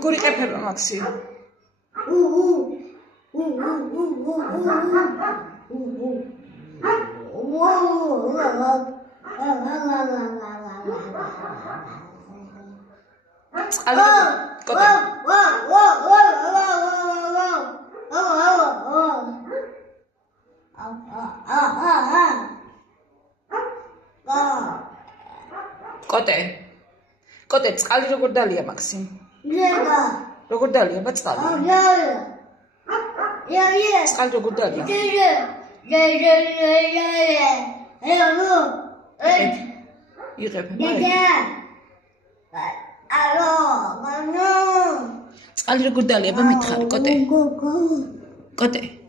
როგორ იყეფება მაქსი? წყალი კოტე. კოტე. კოტე, წყალი როგორ დალია მაქსიმ? როგორ დალია ბა წყალი? წყალი როგორ დალია? იღებ. წყალი როგორ დალია ბა მითხარი კოტე? კოტე